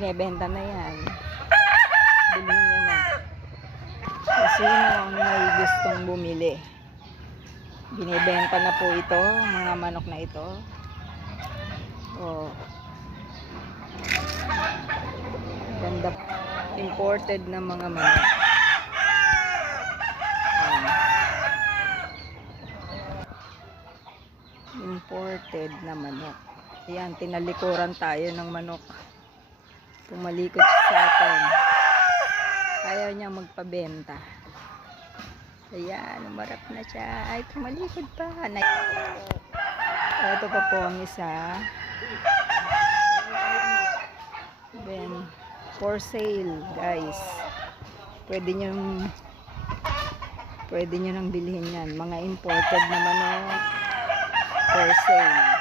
binebenta na yan. Bilhin nyo na. Kasi ang may gustong bumili. Binibenta na po ito, mga manok na ito. Oh. Ganda. Imported na mga manok. Imported na manok. Ayan, tinalikuran tayo ng manok. Pumalikod sa atin. Ayaw niya magpabenta. Ayan, umarap na siya. Ay, tumalikod pa. Ito pa po ang isa. Then, for sale, guys. Pwede nyo nang bilhin yan. Mga imported na manok. For sale.